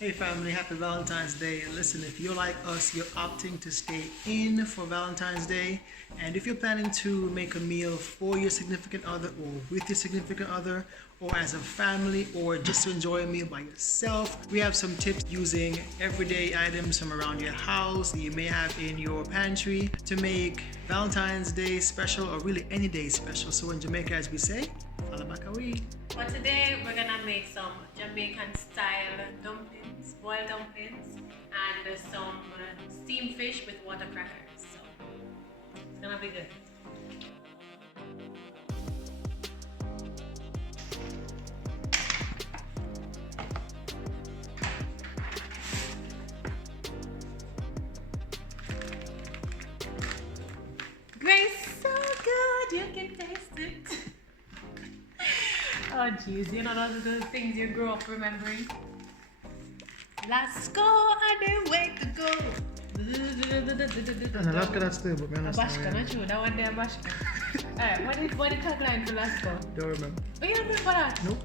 Hey family, happy Valentine's Day. Listen, if you're like us, you're opting to stay in for Valentine's Day, and if you're planning to make a meal for your significant other or with your significant other or as a family or just to enjoy a meal by yourself, we have some tips using everyday items from around your house that you may have in your pantry to make Valentine's Day special or really any day special. So in Jamaica, as we say, Falabakawi. For today, we're gonna make some Jamaican style dumplings, boiled dumplings, and some steamed fish with water crackers. So it's gonna be good. Grace, so good, you can taste it. Oh jeez, you know those are the things you grow up remembering. Lasco, I didn't wait to go. Lasco, that's still, but man, that's Bashka, not true. That one there, Bashka. Alright, what did tagline for Lasco? Don't remember. Oh, you don't remember that? Nope.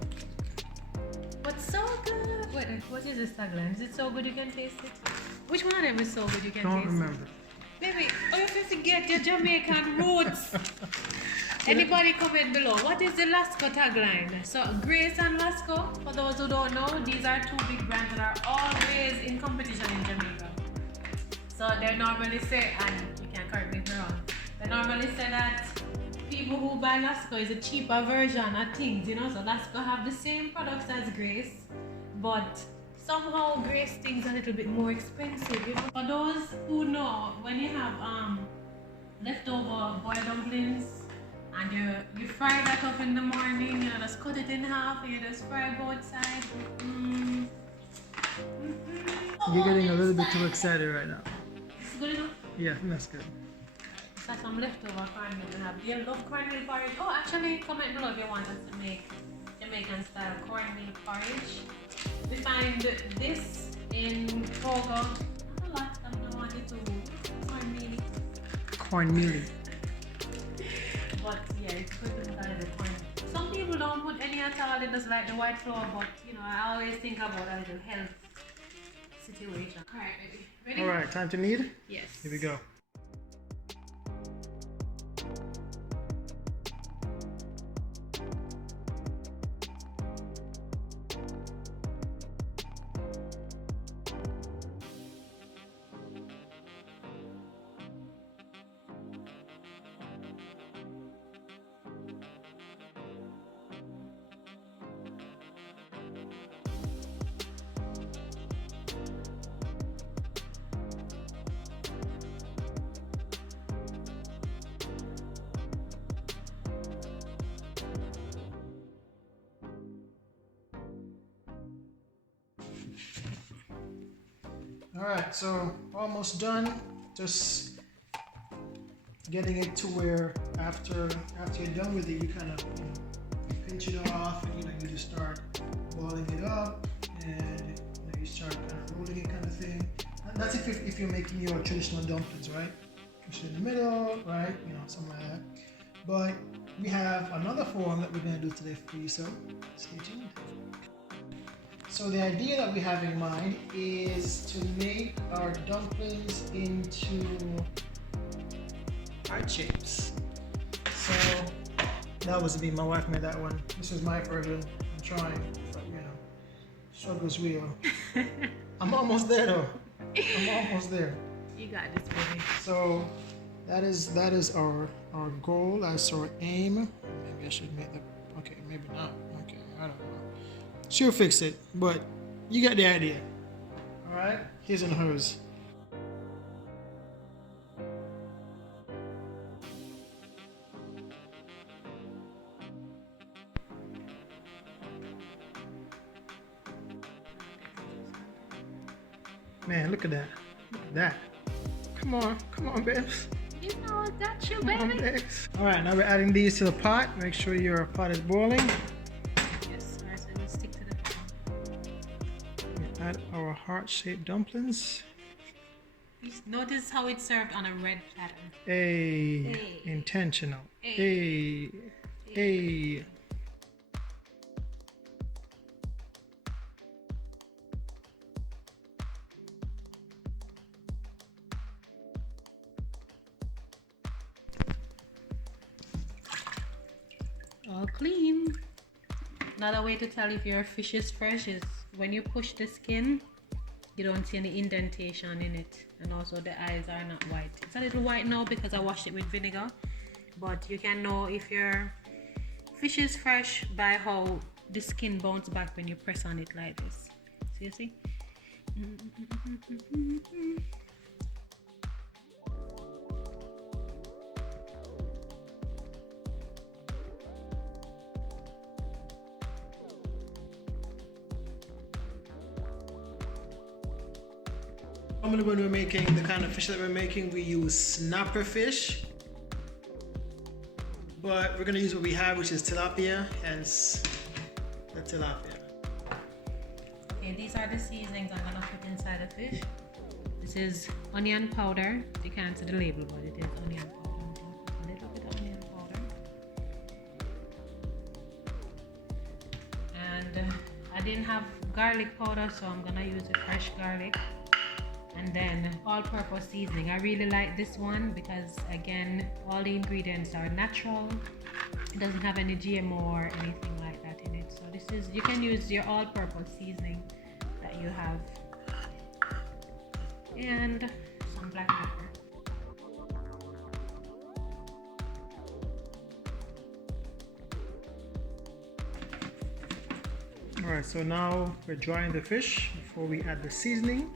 What's so good? Wait, what is this tagline? Is it so good you can taste it? Which one of them is so good you can Don't taste remember. it? Baby, oh, you have to get your Jamaican roots. Anybody comment below? What is the Lasco tagline? So Grace and Lasco, for those who don't know, these are two big brands that are always in competition in Jamaica. So they normally say, and you can correct me if I'm wrong, they normally say that people who buy Lasco is a cheaper version of things, you know. So Lasco have the same products as Grace, but somehow Grace things are a little bit more expensive, you know. For those who know, when you have leftover boiled dumplings, and you fry that up in the morning, you know, just cut it in half and you just fry both sides. You're getting a little bit too excited right now. It's good enough? Yeah, that's good. So some leftover cornmeal we have. Do you love cornmeal porridge? Oh, actually, comment below if you want us to make Jamaican style cornmeal porridge. We find this in Togo. Not a lot, I don't want it to cornmeal. Cornmeal. But yeah, it's good to put a little corn. Some people don't put any at all, they just like the white flour, but you know, I always think about a little health situation. Alright, baby. Ready? Alright, time to knead? Yes. Here we go. Alright, so almost done. Just getting it to where after you're done with it, you kind of pinch it off, and you just start boiling it up, and you start kind of rolling it, kind of thing. And that's if you're making your traditional dumplings, right? Push it in the middle, right? Something like that. But we have another form that we're going to do today for you, so stay tuned. So the idea that we have in mind is to make our dumplings into heart shapes. So that was me, my wife made that one. This is my version. I'm trying, but struggle's real. I'm almost there though. I'm almost there. You got this, baby. So that is our goal, that's our aim. Maybe I should make the, okay, maybe not. Okay, I don't know. She'll fix it, but you got the idea. Alright, his and hers. Man, look at that. Look at that. Come on, babes. You know I got you, Come on, baby. babes. Alright, now we're adding these to the pot. Make sure your pot is boiling. Add our heart-shaped dumplings. Notice how it's served on a red platter. Hey. Intentional. Hey. Another way to tell if your fish is fresh is when you push the skin, you don't see any indentation in it, and also the eyes are not white. It's a little white now because I washed it with vinegar, but you can know if your fish is fresh by how the skin bounces back when you press on it like this. So you see? Normally when we're making the kind of fish that we're making, we use snapper fish. But we're gonna use what we have, which is tilapia, hence the tilapia. Okay, these are the seasonings I'm gonna put inside the fish. This is onion powder. You can't see the label, but it is onion powder. A little bit of onion powder. And I didn't have garlic powder, so I'm gonna use the fresh garlic. And then all-purpose seasoning. I really like this one because, again, all the ingredients are natural. It doesn't have any GMO or anything like that in it. So this is, you can use your all-purpose seasoning that you have. And some black pepper. Alright, so now we're drying the fish before we add the seasoning.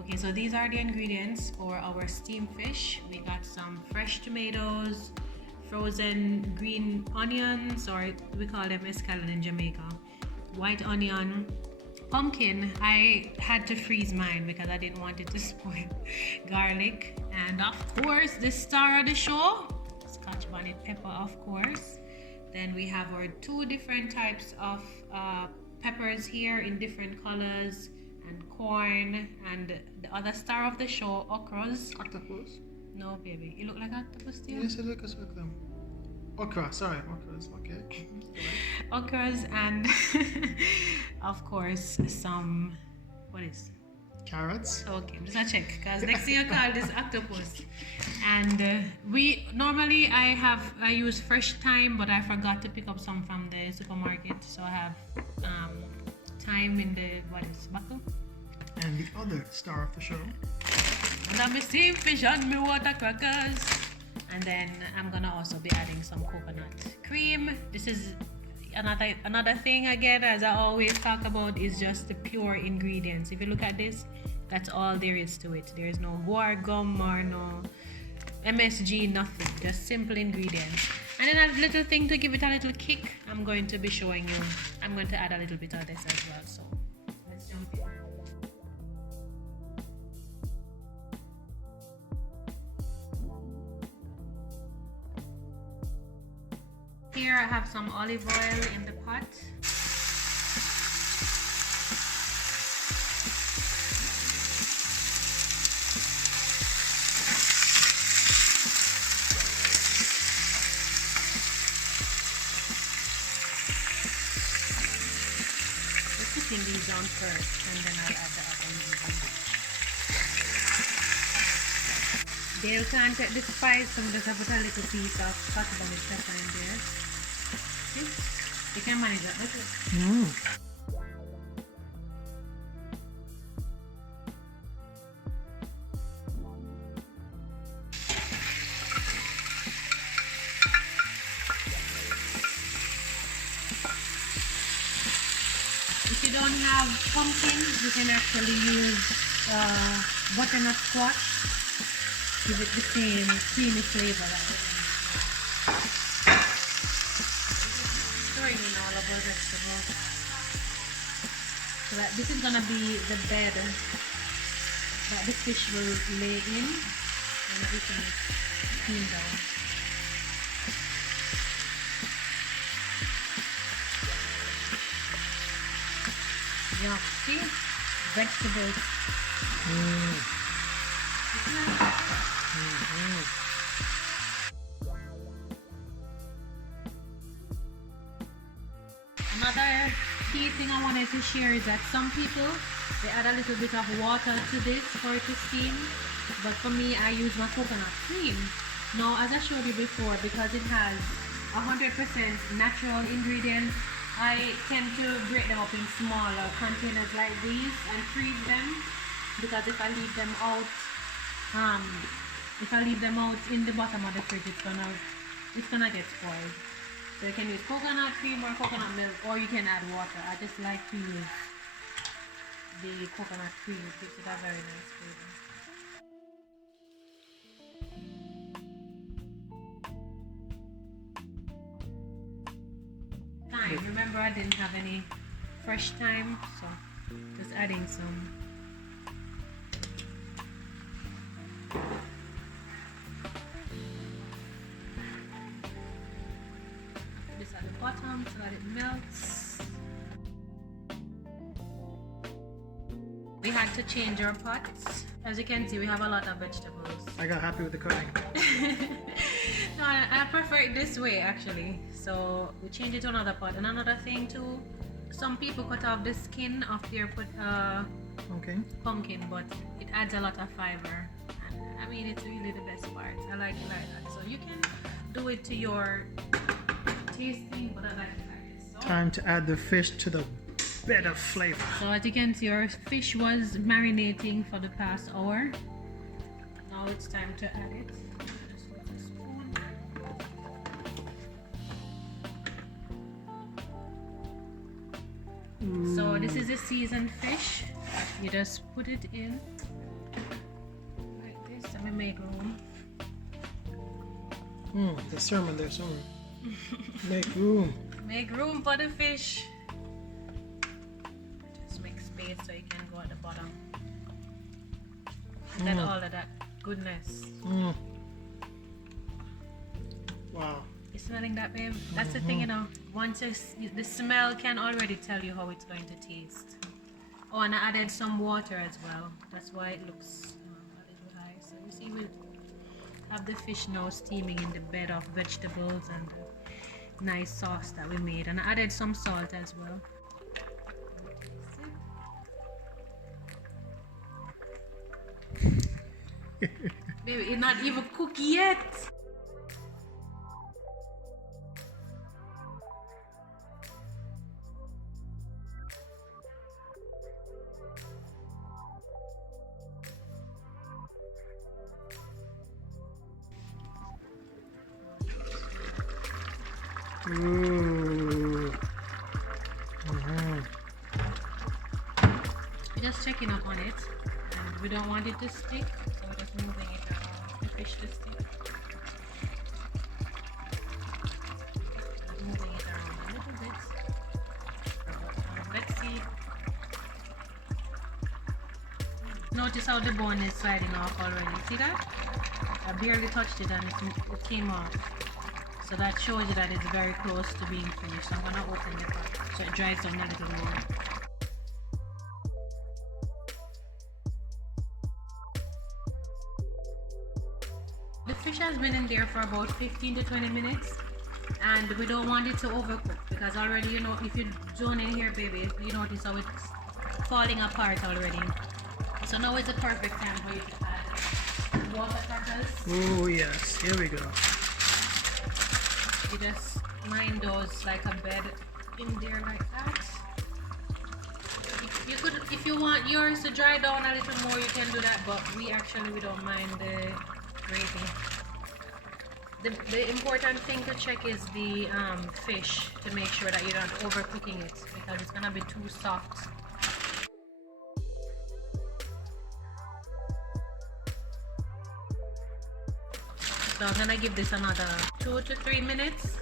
Okay, so these are the ingredients for our steamed fish. We got some fresh tomatoes, frozen green onions, or we call them escalon in Jamaica, white onion, pumpkin. I had to freeze mine because I didn't want it to spoil. Garlic, and of course the star of the show, Scotch bonnet pepper, of course. Then we have our two different types of peppers here in different colors, and corn, and the other star of the show, okras. Octopus? No, baby. You look like octopus to you? Yes, it looks like them. Okra, sorry, okras, okay. Okras, and of course some, what is? Carrots. Okay, just a check, because next thing you call this octopus. And we normally I use fresh thyme, but I forgot to pick up some from the supermarket, so I have thyme in the, what is, buckle? And the other star of the show. And I'm steam fish on my water crackers. And then I'm gonna also be adding some coconut cream. This is another thing, again, as I always talk about, is just the pure ingredients. If you look at this, that's all there is to it. There is no guar gum or no MSG, nothing, just simple ingredients. And then a little thing to give it a little kick, I'm going to be showing you. I'm going to add a little bit of this as well, so let's jump in. Here I have some olive oil in the pot. Cooking these down first, and then I'll add the other ingredients. Dale can't take the spice, so I'm just gonna put a little piece of Scotch bonnet pepper in there. See? You can manage that, don't you? If you don't have pumpkin, you can actually use butternut squash. Give it the same creamy flavor that we Throwing in all of our vegetables. So that this is gonna be the bed that the fish will lay in, and everything is cleaned down. Yeah, see? Vegetables. Another key thing I wanted to share is that some people, they add a little bit of water to this for it to steam, but for me I use my coconut cream. Now, as I showed you before, because it has 100% natural ingredients, I tend to break them up in smaller containers like these and freeze them, because if I leave them out in the bottom of the fridge, it's gonna get spoiled. So you can use coconut cream or coconut milk, or you can add water. I just like to use the coconut cream. It gives it a very nice flavor. Thyme. Remember, I didn't have any fresh thyme, so just adding some. This at the bottom so that it melts. We had to change our pots. As you can see, we have a lot of vegetables. I got happy with the cutting. No, I prefer it this way actually. So we change it to another pot. And another thing too, some people cut off the skin of their pumpkin, but it adds a lot of fiber. And I mean, it's really the best part. I like it like that. So you can do it to your tasting, but I like it like this. So, Time to add the fish to the bed of flavor. so as you can see, our fish was marinating for the past hour. Now it's time to add it. Just with a spoon. So this is a seasoned fish. You just put it in like this. Let me make room. The sermon there somewhere. Make room. Make room for the fish. Just make space so it can go at the bottom. And then all of that goodness. Wow. You smelling that, babe? That's the thing, you know. Once the smell can already tell you how it's going to taste. Oh, and I added some water as well. That's why it looks a little high. So you see, we have the fish now steaming in the bed of vegetables and the nice sauce that we made. And I added some salt as well. Baby, it's not even cooked yet. Ooh. We're just checking up on it, and we don't want it to stick, so we're just moving it around, the fish to stick. Moving it around a little bit. Let's see. Notice how the bone is sliding off already. See that? I barely touched it and it came off. So that shows you that it's very close to being finished. So I'm gonna open the pot so it dries down a little more. The fish has been in there for about 15 to 20 minutes, and we don't want it to overcook because already, you know, if you zone in here, baby, you notice how it's falling apart already. So now is the perfect time for you to add water crackers. Oh yes, here we go. You just line those like a bed in there like that. You could, if you want yours to dry down a little more, you can do that, but we don't mind the gravy. The important thing to check is the fish to make sure that you're not overcooking it because it's gonna be too soft. So I'm gonna give this another 2 to 3 minutes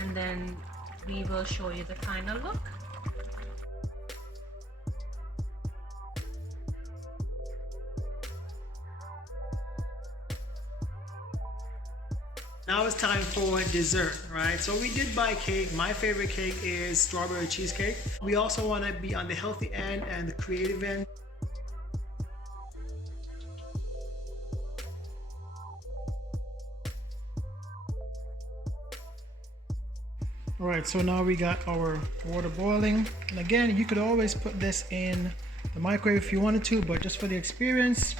and then we will show you the final look. Now it's time for dessert, right? So we did buy cake. My favorite cake is strawberry cheesecake. We also want to be on the healthy end and the creative end. All right, so now we got our water boiling. And again, you could always put this in the microwave if you wanted to, but just for the experience.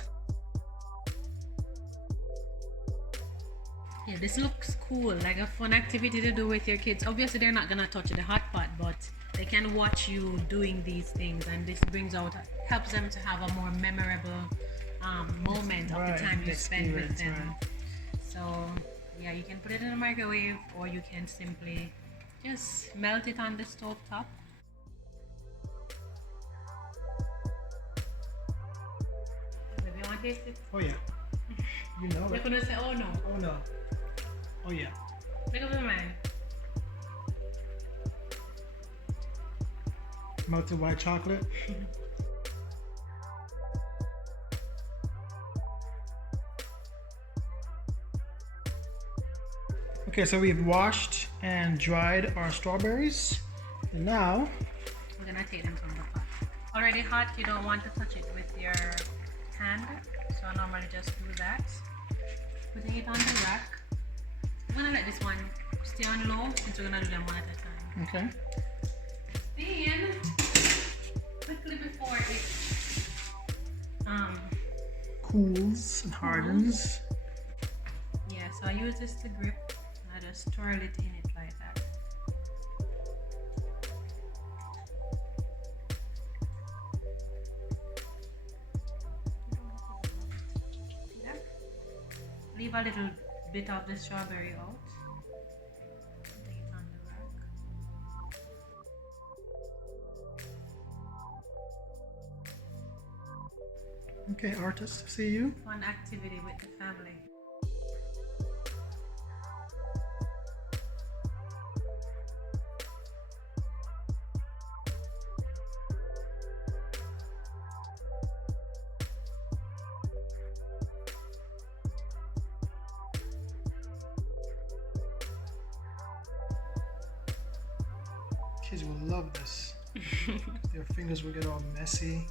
Yeah, this looks cool, like a fun activity to do with your kids. Obviously, they're not gonna touch the hot pot, but they can watch you doing these things, and this helps them to have a more memorable moment of the time you spend with them. Right. So, yeah, you can put it in the microwave, or you can simply just melt it on the stove top. Maybe you want to taste it? Oh yeah. You know it. You're gonna say, oh no. Oh no. Oh yeah. Look up the man. Melted white chocolate. Okay, so we've washed and dried our strawberries. And now we're gonna take them from the pot. Already hot, you don't want to touch it with your hand. So I normally just do that. Putting it on the rack. I'm gonna let this one stay on low since we're gonna do them one at a time. Okay. Then quickly before it cools and hardens. Yeah, so I use this to grip and I just twirl it in it like that. Yeah. Leave a little bit of the strawberry out. Lay it on the rack. Okay, artist, see you. Fun activity with the family. Kids will love this. Their fingers will get all messy.